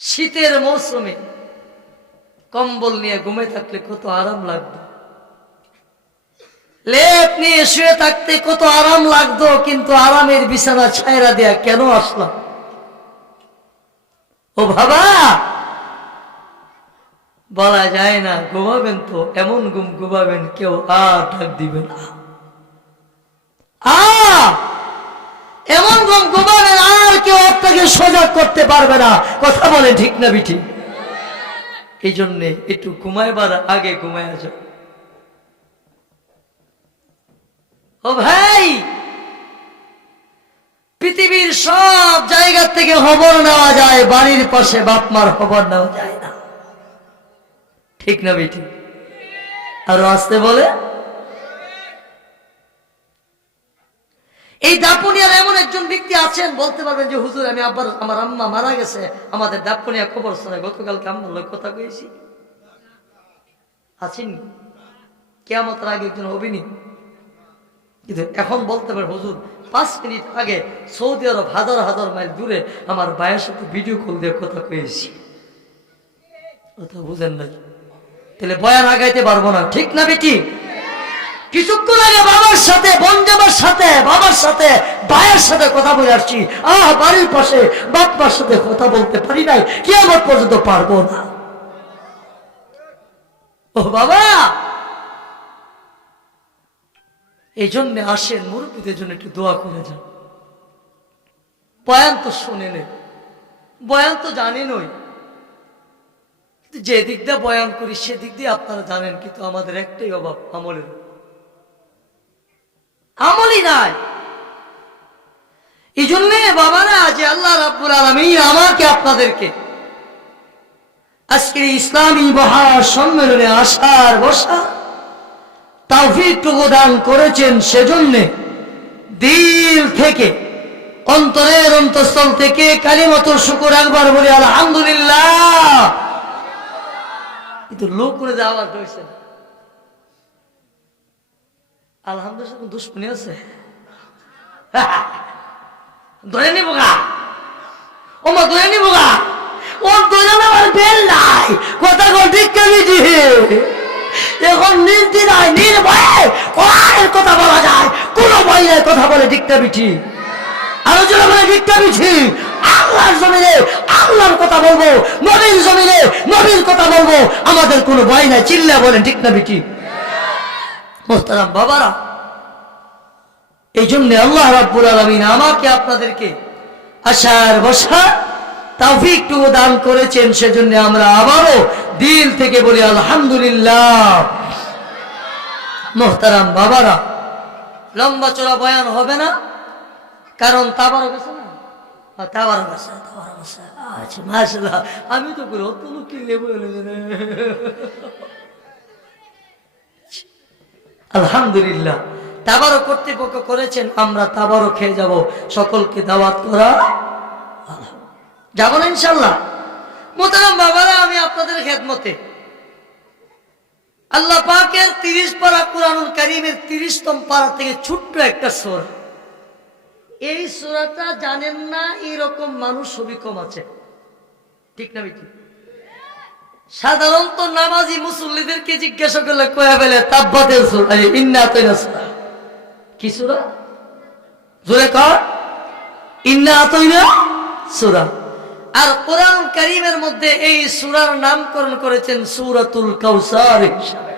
শীতের মৌসুমে কম্বল নিয়ে ঘুমে থাকলে কত আরাম লাগতো, লেপ নিয়ে শুয়ে থাকতে কত আরাম লাগতো, কিন্তু আরামের বিছানা ছায়রা দেয়া কেন আসলাম? ও বাবা, বলা যায় না। ঘুমাবেন তো এমন ঘুম ঘুমাবেন কেউ আর ডাক দিবে না। এমন ঘুম ঘুমাবেন আর কেউ আপনাকে সজাগ করতে পারবে না। কথা বলে ঠিক না বিঠি? এই জন্যে একটু ঘুমাইবার আগে ঘুমাইয়া যাও। ও ভাই, পৃথিবীর সব জায়গা থেকে খবর নেওয়া যায়, বাড়ির পাশে বাপ মার খবর নেওয়া যায় না। ঠিক না বিঠি? আরো আসতে বলে। এই দাপুনিয়ার এমন একজন ব্যক্তি আছেন, বলতে পারবেন যে হুজুর আমি আমার আম্মা মারা গেছে, আমাদের দাপুনিয়া খবর শোনে, গতকালকে আম্মার লোক কথা কয়েছি। আছেন কিয়ামতের আগে একজন হবিনি, কিন্তু এখন বলতে পারে হুজুর 5 মিনিট আগে সৌদি আরব হাজার হাজার মাইল দূরে আমার ভাইয়ের সাথে ভিডিও কল দিয়ে কথা কয়েছি। কথা বুঝেন নাই? তাহলে বয়ান আগাইতে পারবো না। ঠিক না বেটি? কিছুক্ষণ আগে বাবার সাথে, বনজামার সাথে, বাবার সাথে, ভাইয়ের সাথে কথা বলে আসছি। বাড়ির পাশে বাপ মার সাথে কথা বলতে পারি নাই, কিয়ামত পর্যন্ত পারবো না। ও বাবা, এই জন্য আসেন মুরব্বীদের জন্য একটু দোয়া করে যান। বয়ান তো শুনে নেই, বয়ান তো জানেনই, কিন্তু যে দিক দিয়ে বয়ান করি সেদিক দিয়ে আপনারা জানেন, কিন্তু আমাদের একটাই অভাব, আমলের। আমলই নাই। এই জন্য বাবারা, যে আল্লাহ রাব্বুল আলামিন আমাকে আপনাদেরকে আজকের ইসলামী মহা সম্মেলনে আসার বসার তৌফিক দান করেছেন, সেজন্য দিল থেকে, অন্তরের অন্তঃস্থল থেকে কালিমাতুল শুকর একবার বলি আলহামদুলিল্লাহ। কিন্তু লোক করে দেওয়ার হয়েছে না। আলহামদুলিল্লাহ দুশ্মনী আছে, ধরে নিব গা, ও মা ধরে নিব গা, ও ধরে নেওয়ার বেল নাই। কথা ঠিক কেমিটি এখন নির্দিদায় নির্ভয়ে কোরআনের কথা বলা যায়, কোন বইয়ে কথা বলে ঠিকটা বিঠি? আলোচনা বলে ঠিকটা বিঠি? আল্লাহর জমিনে আল্লাহর কথা বলবো, নবীর জমিনে নবীর কথা বলবো, আমাদের কোনো ভয় নাই। চিল্লা বলেন ঠিক না বিঠি? মোহতারাম বাবারা, এই জন্য আল্লাহ রাব্বুল আলামিন আমাকে আপনাদেরকে আসার বসার তৌফিক দান করেছেন, সেজন্য আমরা আবারও দিল থেকে বলি আলহামদুলিল্লাহ। মোহতারাম বাবারা, লম্বা চড়া বয়ান হবে না, কারণ তাবারক আছে না, তাবারক আছে, তাবারক আছে। আচ্ছা মাশাআল্লাহ, আমি তো করে অত লোক কি নেব। আলহামদুলিল্লাহ, তাবারক কর্তৃপক্ষ করেছেন, আমরা তাবারক খেয়ে যাব। সকলকে দাওয়াত করা যাব না ইনশাআল্লাহ। মোহতারাম বাবারা, আমি আপনাদের খেদমতে আল্লাহ পাকের 30 পারা কুরআনুল কারীমের 30তম পারা থেকে ছোট্ট একটা সূরা, এই সূরাটা জানেন না এরকম মানুষ খুবই কম আছে। ঠিক না বেটি? সাধারণত নামাজি মুসল্লিদেরকে জিজ্ঞাসা করলে কয়া ফেলে তাব্বাতের সূরা, ইন্না আতাইনা সূরা। কি সূরা? জোরে কর, ইন্না আতাইনা সূরা। আর কোরআন কারীমের মধ্যে এই সূরার নামকরণ করেছেন সূরাতুল কাউসার হিসেবে।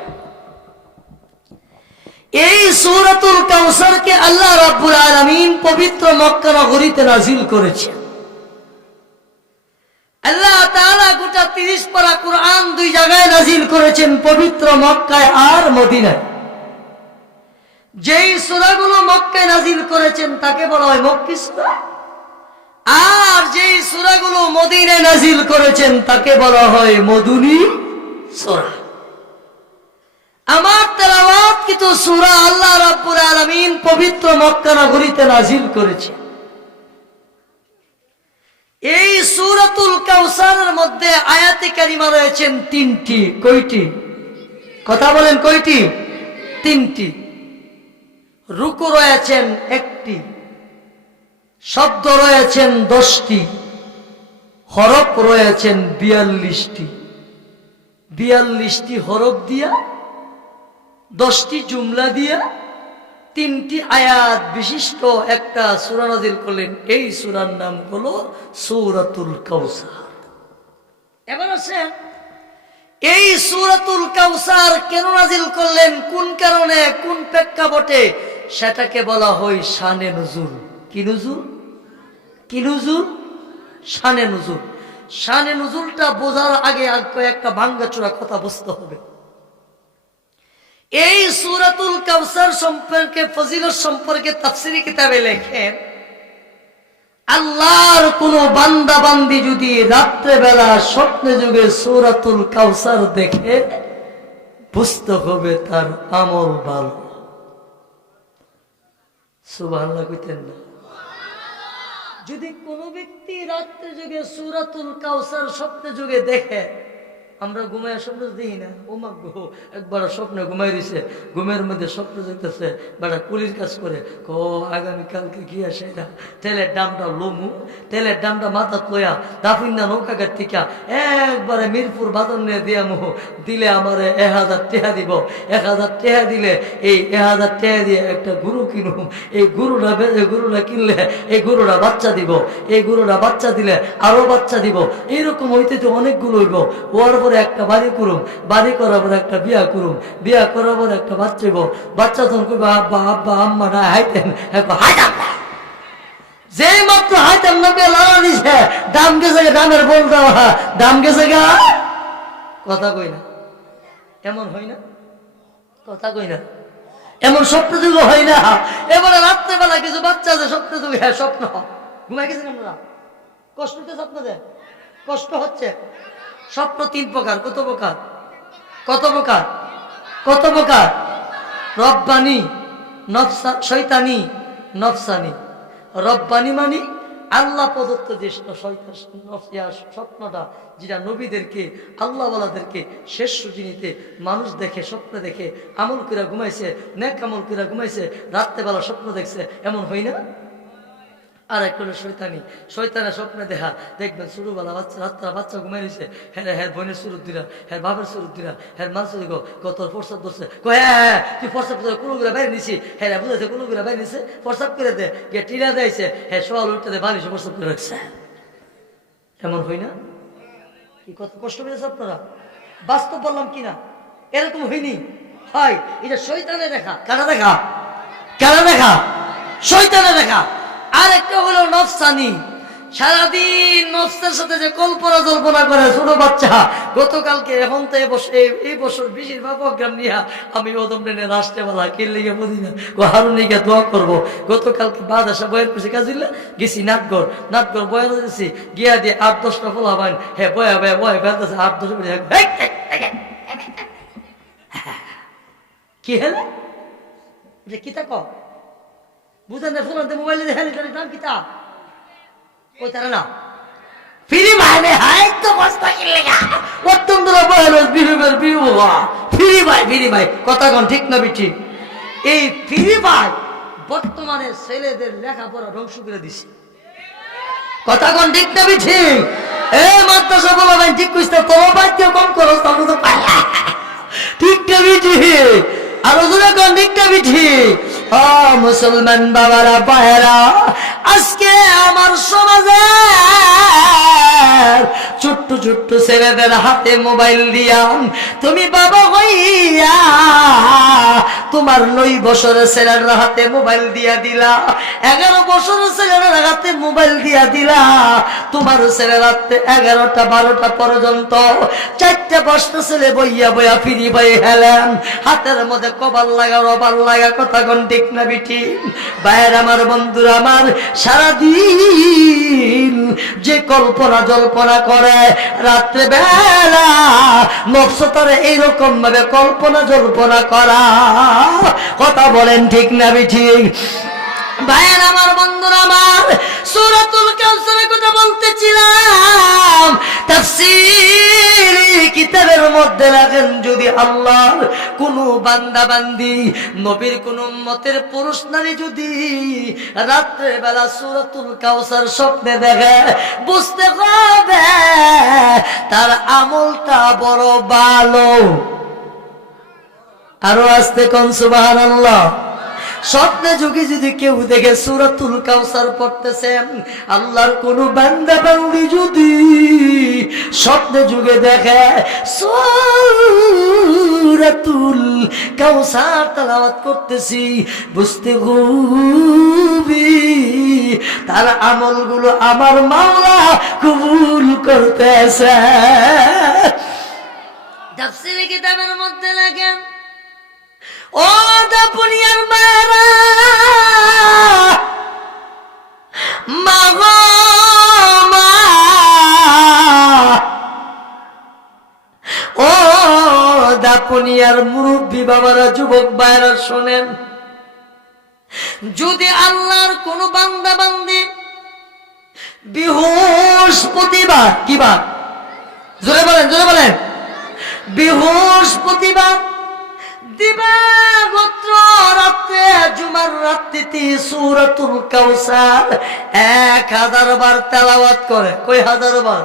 এই সূরাতুল কাউসারকে আল্লাহ রাব্বুল আলামিন পবিত্র মক্কা নগরীতে নাযিল করেছেন। আল্লাহ তাআলা গোটা 30 পারা কুরআন 2 জায়গায় নাযিল করেছেন, পবিত্র মক্কায় আর মদিনায়। যেই সূরাগুলো মক্কায় নাযিল করেছেন তাকে বলা হয় মক্কি সূরা, আর যেই সূরাগুলো মদিনায় নাযিল করেছেন তাকে বলা হয় মদনী সূরা। আমার তেলাওয়াত কিন্তু সূরা আল্লাহ রাব্বুল আলামিন পবিত্র মক্কা নগরীতে নাযিল করেছেন। এই সূরাতুল কাউসারের মধ্যে আয়াতে কারিমা রয়েছেন 3টি। কয়টি? কথা বলেন কয়টি? 3টি। রুকু রয়েছেন 1টি, শব্দ রয়েছেন 10টি, হরফ রয়েছেন 42টি। 42টি হরফ দিয়া 10টি জুমলা দিয়া 3টি আয়াত বিশিষ্ট একটা সূরা নাযিল করলেন। এই সূরার নাম হলো সূরাতুল কাউসার। এবার আসেন, এই সূরাতুল কাউসার কেন নাযিল করলেন, কোন কারণে, কোন প্রেক্ষাপটে, সেটাকে বলা হয় শানে নুজুল। কি নুজুল? কি নুজুল? শানে নুজুল। শানে নুজুলটা বোঝার আগে একটা ভাঙ্গাচোরা কথা বুঝতে হবে। এই সূরাতুল কাউসার সম্পর্কে, ফজিলত সম্পর্কে তাফসীরি কিতাবে লেখেন, আল্লাহর কোন বান্দা বান্দি যদি রাত্রে বেলা স্বপ্নে যুগে সূরাতুল কাউসার দেখে, বুঝতে হবে তার আমল ভালো। সুবহানাল্লাহ কইতেন না? যদি কোনো ব্যক্তি রাত্রে যুগে সূরাতুল কাউসার স্বপ্নে যুগে দেখে, আমরা ঘুমায় স্বপ্ন দেখি না, ও মা গো, একবার স্বপ্নে ঘুমাই দিছে, ঘুমের মধ্যে স্বপ্ন দেখতেছে বেটা কুলির কাজ করে, ও আগামীকালকে কি আসে না, তেলের দামটা লমু, তেলের দামটা মাথা লইয়া দাফিন্না নৌকাঘাট থেকে একবারে মিরপুর বাদন নিয়ে দিয়া মুহ দিলে আমারে 1000 টাকা দিব, 1000 টাকা দিলে এই 1000 টাকা দিয়ে একটা গরু কিনুম, এই গরুটা বেঁধে গরুটা কিনলে এই গরুটা বাচ্চা দিব, এই গরুটা বাচ্চা দিলে আরো বাচ্চা দিব, এইরকম হইতে তো অনেকগুলো হইব, ওর পরে একটা বাড়ি করুম, বাড়ি করার পর একটা বিয়া করুম, বিয়া করার পর একটা বাচ্চা হইব, বাচ্চা তখন কইবা আব্বা আব্বা আম্মা না হাইতেন, হাইতাম না, যে মাত্র হাইতাম না কে লাড়া দিছে, দাম গেছে, দামের বলতে দাম গেছে গা, কথা কই না, এমন হয় না, কথা কই না, এমন স্বপ্ন যুগ হয় না। এবারে রাত্রেবেলা কিছু বাচ্চা আছে স্বপ্ন যুগে, হ্যাঁ স্বপ্ন ঘুমাই গেছেন আপনারা, কষ্ট হচ্ছে স্বপ্ন দেয়, কষ্ট হচ্ছে। স্বপ্ন 3 প্রকার। কত প্রকার? কত প্রকার? কত প্রকার? রব্বানি, শয়তানি, নফসানি। রব্বানি মানে আল্লাহ প্রদত্ত যে স্বপ্নটা, যেটা নবীদেরকে, আল্লাহওয়ালাদেরকে শেষ রজনীতে মানুষ দেখে, স্বপ্ন দেখে, আমল করে ঘুমাইছে, নেক আমল করে ঘুমাইছে, রাত্রেবেলা স্বপ্ন দেখছে, এমন হয় না? আর একটা হলো শয়তানি। শয়তানের স্বপ্নে দেখা দেখবেন ছোটবেলা বাচ্চা, রাত্রা বাচ্চা ঘুমাই নিছে, হ্যাঁ হ্যাঁ বোনের সুরত দিলা, হ্যাঁ বাপের সুরত দিলা, হ্যাঁ মানুষ কত ফরসাপ ধরছে, হ্যাঁ তুই ফরসাপ কোনোগুলা বাইরে নিছি, হ্যাঁ বুঝাইছে কোনোগুলা বাইরে নিছে, ফরসাপ করে দে, গিয়ে টিলা দিয়েছে, হ্যাঁ সকাল উঠতে দে বালিশে ফরসাপ করে রাখছে, এমন হয় না? কি কত কষ্ট পেয়েছে আপনারা? বাস্তব বললাম কিনা? এরকম হয়নি? হয়। এটা শয়তানে দেখা। কারা দেখা? কারা দেখা? শয়তানে দেখা। আর একটা হলো নফসানি। সারাদিন নফসের সাথে যে কল্পনা জল্পনা করে ছোট বাচ্চা। গতকালকে এখন তো এই বছর বেশিরভাগ প্রোগ্রাম নিয়ে আমি ওদম ট্রেনে রাষ্ট্রবেলা কিনলে বুঝি না হারুনি গিয়ে দোয়া করবো। গতকালকে বাদ আসা বয়ের পিছিয়ে কাজ গেছি নাটগড় বয়ান দিয়েছি, গিয়া দিয়ে 8-10টা ফোলা হবেন, হ্যাঁ বয়া বয়া বয় বেড়াতেছে 8-10 কি হল কিতা ক বুঝেন না, ফোন মোবাইলে দেখেন নাম কিতা ওই তারা না ফ্রি ভাই হাই তো বস্তা কিনলেগা অত্যন্ত ফ্রি ভাই কথা কোন ঠিক না বিঠি? এই ফ্রি ভাই বর্তমানে ছেলেদের লেখাপড়া ধ্বংস করে দিছে। কথা কোন ঠিক না বিঠি? এ মাদ্রাসা বলা ভাই ঠিক কইছ, তোমার বাচ্চা কম খরচ তখন তো পাইলা ঠিক না বিঠি? আরো জোরে কোন ঠিক না বিঠি? ও মুসলমান বাবারা ভাইরা, আজকে আমার সমাজে ছোট্ট ছোট্ট ছেলেদের হাতে মোবাইল দিয়া তুমি বাবা হইয়া তোমার 9 বছরের ছেলের হাতে মোবাইল দিয়া দিলা, 11 বছরের ছেলের হাতে মোবাইল দিয়া দিলা। তোমার ছেলের হাতে 11টা 12টা পর্যন্ত 4টা 5টা ছেলে বইয়া বইয়া ফিরি বই হেলেন, হাতের মধ্যে কপাল লাগা রবার লাগা। কথা কোন ঠিক না বিঠি? বাইরে আমার বন্ধুরা আমার, সারাদিন যে কল্পনা জল্পনা করে রাত্রে বেলা নফসতারে এইরকম ভাবে কল্পনা জল্পনা করা। কথা বলেন ঠিক না বিঠি? ভাইয়ের আমার বন্ধুরা আমার, সূরাতুল কাউসারের কথা বলতেছিলাম। তাফসীর কিতাবের মধ্যে রাখেন, যদি আল্লাহর কোন বান্দা বান্দি নবীর কোন উম্মতের পুরুষ নারী যদি রাত্রে বেলা সূরাতুল কাউসার স্বপ্নে দেখে, বুঝতে হবে তার আমলটা বড় ভালো। আরো আস্তে কোন সুবহানাল্লাহ। স্বপ্নে যুগে যদি কেউ দেখে সূরাতুল কাউসার পড়তেছেন, আল্লাহর কোন বান্দা বান্দি যদি স্বপ্নে যুগে দেখে সূরাতুল কাউসার তেলাওয়াত করতেছি, বুঝতে হবে তার আমলগুলো আমার মাওলা কবুল করতেছে। তাফসীরে কিতাবের মধ্যে লেখেন, ও দাপুনিয়ার মারা মাগো মা, ও দাপুনিয়ার মুরব্বী বাবারা, যুবক ভাইরা শোনেন, যদি আল্লাহর কোন বান্দা বান্দি বৃহস্পতিবার, কি বার? জোরে বলেন, জোরে বলেন। বৃহস্পতিবার দিবাগত রাত্রে, জুমার রাত্রিতে সূরাতুল কাউসার 1000 বার তেলাওয়াত করে। কয় হাজার বার?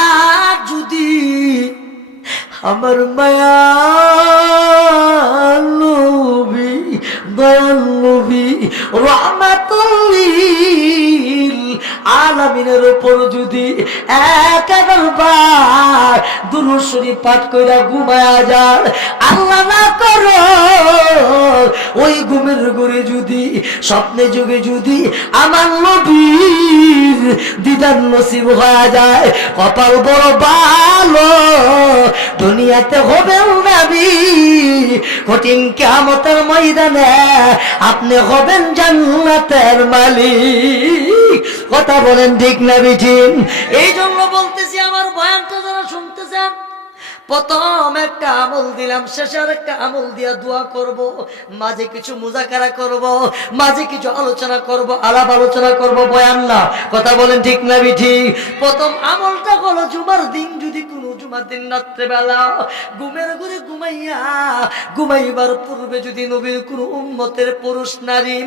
আর যদি আমার মায়া নবী, দয়াল নবী, রাহমাতুল আলামিনের উপর যদি 1000 বার দুরূদ শরীফ পাঠ কইরা ঘুমায়া যায়, আল্লাহ না করো ওই ঘুমের ঘরে যদি স্বপ্নে যুগে যদি আমার নবীর দিদার নসিব হয়ে যায়, কপাল বড় ভালো, দুনিয়াতে হবে নবী, কঠিন কিয়ামতের ময়দানে আপনি হবেন জান্নাতের মালিক। কথা বলেন ঠিক না বিঠিন? এই জন্য বলতেছি, আমার বয়ানটা যারা শুনতেছেন, প্রথম একটা আমল দিলাম, শেষের একটা আমল দিয়া দোয়া করব, মাঝে কিছু মুজাকারা করব, মাঝে কিছু আলোচনা করব, আলাপ আলোচনা করব, বয়ান না। কথা বলেন ঠিক না বিঠি? প্রথম আমলটা হলো, জুমার দিন যদি কোনো জুমার দিন রাত্রে বেলা ঘুমের ঘরে ঘুমাইবার পূর্বে যদি নবীর কোন উম্মতের পুরুষ নারী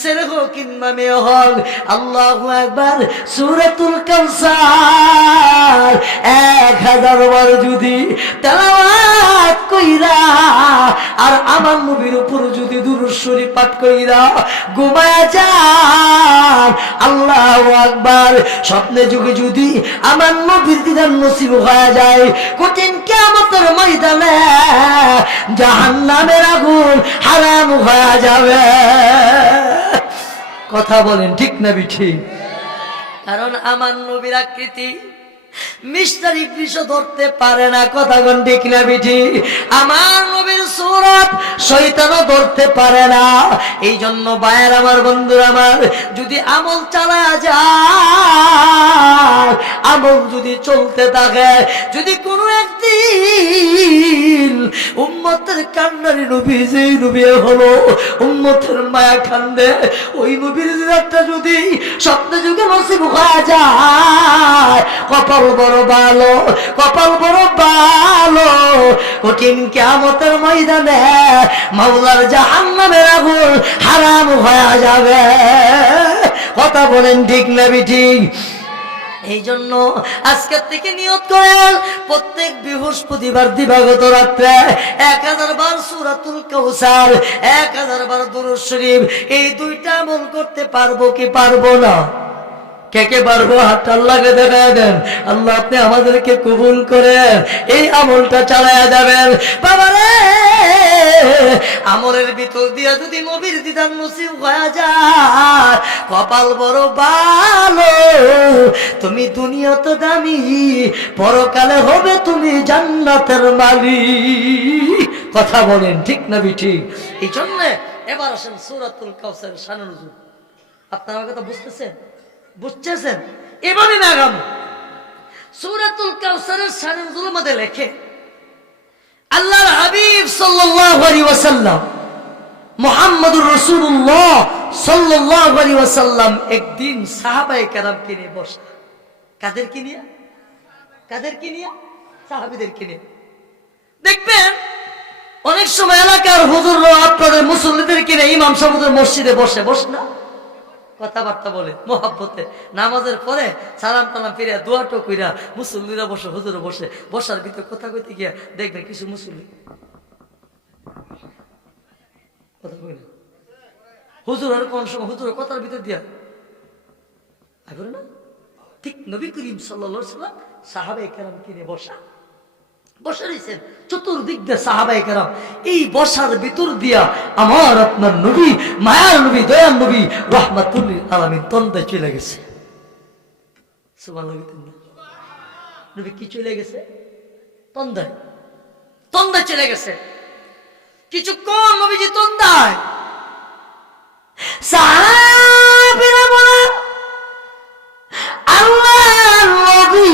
ছেলে হোক কিংবা মেয়ে হোক, আল্লাহু আকবার সূরাতুল কাউসার 1000 বার যদি তেলাওয়াত কইরা আর আমার নবীর উপর যদি দুরূদ শরীফ পাঠ কইরা ঘুমায়া যান, আল্লাহু আকবার, স্বপ্নে যুগে যদি আমার নবীর দিদার নসিব হয়ে যায়, কঠিন কিয়ামতের ময়দানে জাহান্নামের আগুন হারাম হয়ে যাবে। কথা বলেন ঠিক না বিঠি? কারণ আমার নবীর আকৃতি মিস্টারি বৃষ ধরতে পারে না। কথা কোন ঠিক না বিঠি? আমার নবীর সূরত শয়তানও ধরতে পারে না। এই জন্য ভাইয়ের আমার, বন্ধুরা আমার, যদি আমল চালায়া যায়, আমল যদি চলতে থাকে, যদি কোনো একদিন উম্মতের কান্নারি নবী, যেই নবী হলো উম্মতের মায়া কান্দে, ওই নবীর জিরাতটা যদি স্বপ্নে যুগে নসিব হয়ে যায়, কপাল বড় ভালো, কপাল বড় ভালো, কঠিন কিয়ামতের ময়দানে মাওলার জাহান্নামের আগুন হারাম হয়ে যাবে। কথা বলেন ঠিক না বিঠিক? এই জন্য আজকের থেকে নিয়ত করেন, প্রত্যেক বৃহস্পতিবার দিবাগত রাত্রে 1000 বার সূরাতুল কাউসার, 1000 বার দুরূদ শরীফ, এই দুইটা আমল করতে পারবো কি পারবো না? কে কে পারবো? হাত আল্লাহকে দেখা দেন। আল্লাহ আপনি আমাদেরকে কবুল করেন, এই আমলটা চালায়া যাবেন। বাবারে, আমলের ভিতর দিয়া যদি নবীর দিদার নসিব হয়ে যায়, কপাল বড় ভালো, তুমি দুনিয়া তো দামি, পরকালে হবে তুমি জান্নাতের মালিক। কথা বলেন ঠিক না বিঠি? এই জন্য এবার আসেন সূরাতুল কাউসারের শানে নুজুল। আপনারা আমার কথা বুঝতেছেন? বুঝতেছেন? এবারে না আগাম সূরাতুল কাউসারের শানে নুজুলের মধ্যে লেখে, আল্লাহর হাবিব সাল্লাল্লাহু আলাইহি ওয়াসাল্লাম, মুহাম্মদুর রাসূলুল্লাহ সাল্লাল্লাহু আলাইহি ওয়াসাল্লাম একদিন সাহাবায়ে কেরামকে নিয়ে বসা। কাদেরকে নিয়ে? কাদেরকে নিয়ে? সাহাবীদেরকে নিয়ে। দেখবেন অনেক সময় এলাকার হুজুররা আপনাদের মুসল্লিদেরকে নিয়ে ইমাম সাহেবদের মসজিদে বসে না কথাবার্তা বলে মোহাব্বতে, নামাজের পরে সালাম টালাম ফিরে দোয়াটো কইরা মুসল্লিরা বসে, হুজুরে বসে, বসার ভিতরে কথা কইতে গিয়া দেখবেন কিছু মুসল্লি কথা কই না, হুজুর আর কোন সময় হুজুরের কথার ভিতর দিয়া আইবো না। ঠিক নবী করিম সাল্লাল্লাহু আলাইহি ওয়াসাল্লাম সাহাবায়ে কেরামকে নিয়ে বসে রয়েছেন, চতুর্দিক দিয়ে সাহাবায়ে কেরাম। এই বসার ভিতর দিয়া আমার আপনার নবী, মায়ার নবী, দয়ার নবী রাহমাতুল লিল আলামিন তন্দায় চলে গেছে। সুবহানাল্লাহ। নবী কি চলে গেছে? তন্দায় চলে গেছে। কিছুক্ষণ নবীজি তন্দায়, সাহাবীরা বলে আল্লাহর নবী,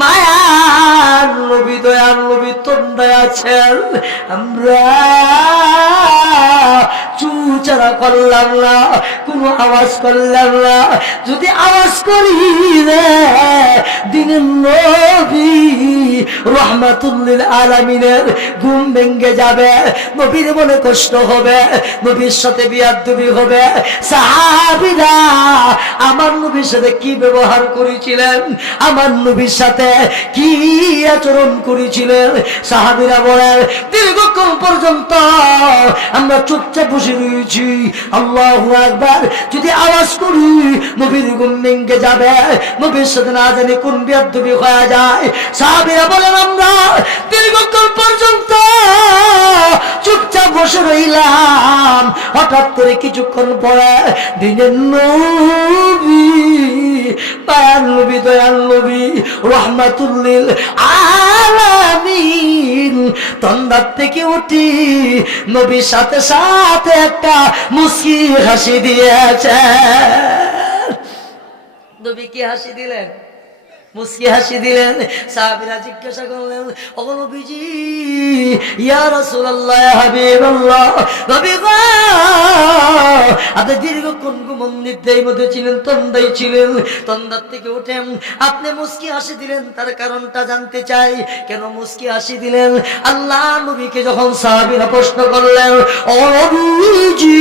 মায়ার নবী, দয়ার নবী তন্দায় আছেন, আমরা চুচারা করলাম না, কোনো আওয়াজ করলাম না। যদি আওয়াজ করি রে দিনের নবী রাহমাতুল লিল আলামিনের ঘুম ভেঙে যাবে, নবীর মনে কষ্ট হবে, নবীর সাথে বিয়াদবি হবে। সাহাবীরা আমার নবীর সাথে কি ব্যবহার করেছিলেন, আমার নবীর সাথে কি আচরণ করেছিলেন, সাহাবীরা বলেন দীর্ঘক্ষণ পর্যন্ত আমরা চুপচাপ বসে রয়েছি। আল্লাহু আকবার। যদি আওয়াজ করি নবীর ঘুম ভেঙে যাবে, নবীর সাথে না জানি কোন বিয়াদবি হয়ে যায়। সাহাবীরা বলেন আমরা দীর্ঘক্ষণ পর্যন্ত চুপচাপ বসে রইলাম। হঠাৎ করে কিছুক্ষণ পরে দিনের নবী, মায়ার নবী, দয়ার নবী রাহমাতুল লিল আলামিন তন্দার থেকে উঠি নবীর সাথে সাথে একটা মুস্কি হাসি দিয়েছে। নবী কি হাসি দিলেন? মুস্কি হাসি দিলেন। সাহাবীরা জিজ্ঞাসা করলেন, ও নবীজি, ইয়া রাসূলুল্লাহ, ইয়া হাবিবাল্লাহ, নবী গো, আপনি দীর্ঘক্ষণ ঘুমনিদ্রার মধ্যে ছিলেন, তন্দায় ছিলেন, তন্দার থেকে উঠেন আপনি মুস্কি হাসি দিলেন, তার কারণটা জানতে চাই, কেন মুস্কি হাসি দিলেন? আল্লাহ নবীকে যখন সাহাবীরা প্রশ্ন করলেন, ও নবীজি,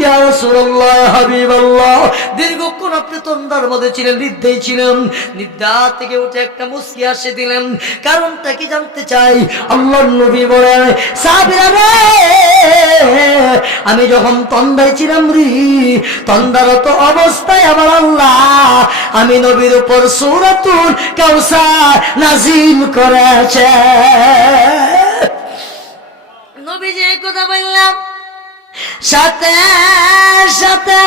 ইয়া রাসূলুল্লাহ, ইয়া হাবিবাল্লাহ, দীর্ঘক্ষণ আপনি তন্দার মধ্যে ছিলেন, নিদ্রায় ছিলেন, নিদ্রা থেকে উঠে একটা মুস্কি হাসি দিলেন, কারণটা কি জানতে চাই? আল্লাহর নবী বলেন, সাহাবীরা রে, আমি যখন তন্দায় ছিলাম রে, তন্দারত অবস্থায় আমার আল্লাহ আমি নবীর উপর সূরাতুল কাউসার নাযিল করেছে। নবীজি এই কথা বললাম, সাথে সাথে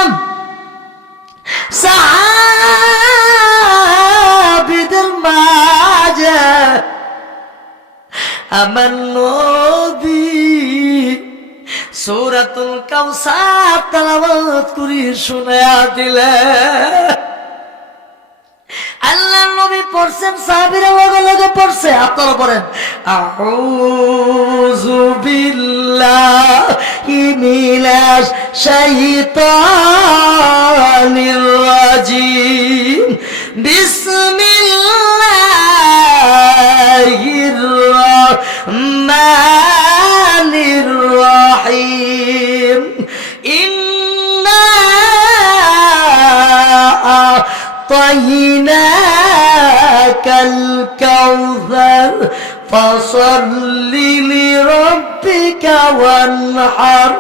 সাহাবীদের মাঝে আমার নবী সূরাতুল কাউসার তেলাওয়াত করে শোনায়া দিলেন। আল্লাহর নবী পড়ছেন, সাহাবীরা লগে লগে পড়ছে। আপনারা পড়েন, আউযু বিল্লাহি মিনাশ শাইতানির রাজিম, বিসমিল্লাহির রাহমানির রাহিম, ইন্না আ'তাইনাকাল কাউসার ফাসাল্লি লিরাব্বিকা ওয়ানহার।